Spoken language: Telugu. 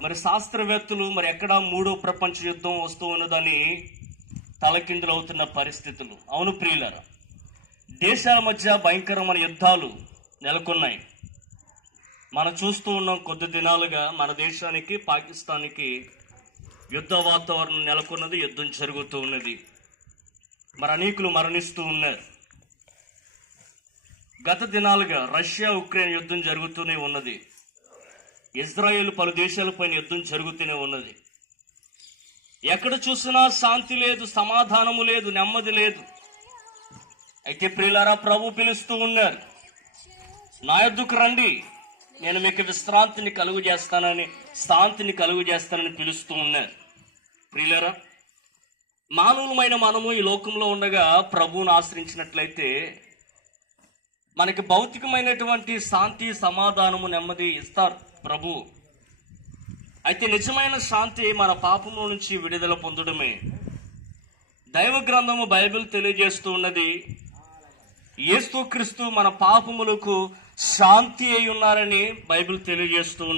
మరి శాస్త్రవేత్తలు మరి ఎక్కడ మూడో ప్రపంచ యుద్ధం వస్తూ ఉన్నదని తలకిందులు అవుతున్న పరిస్థితులు. అవును ప్రియులారా, దేశాల మధ్య భయంకరమైన యుద్ధాలు నెలకొన్నాయి. మనం చూస్తూ ఉన్నాం. కొద్ది దినాలుగా మన దేశానికి పాకిస్తాన్కి యుద్ధ వాతావరణం నెలకొన్నది, యుద్ధం జరుగుతూ ఉన్నది. మరి అనేకులు మరణిస్తూ ఉన్నారు. గత దినాలుగా రష్యా ఉక్రెయిన్ యుద్ధం జరుగుతూనే ఉన్నది. ఇజ్రాయెల్ పలు దేశాలపైన యుద్ధం జరుగుతూనే ఉన్నది. ఎక్కడ చూసినా శాంతి లేదు, సమాధానము లేదు, నెమ్మది లేదు. అయితే ప్రియులారా, ప్రభు పిలుస్తూ ఉన్నారు, నా యొద్దకు రండి, నేను మీకు విశ్రాంతిని కలుగు చేస్తానని, శాంతిని కలుగు చేస్తానని పిలుస్తూ ఉన్నారు. ప్రియులారా, మానవులమైన మనము ఈ లోకంలో ఉండగా ప్రభువును ఆశ్రయించినట్లయితే మనకి భౌతికమైనటువంటి శాంతి, సమాధానము, నెమ్మది ఇస్తారు ప్రభు. అయితే నిజమైన శాంతి మన పాపము నుంచి విడుదల పొందడమే. దైవ గ్రంథము బైబిల్ తెలియజేస్తూ ఉన్నది, యేసుక్రీస్తు మన పాపములకు శాంతి అయి ఉన్నారని బైబిల్ తెలియజేస్తూ ఉన్నది.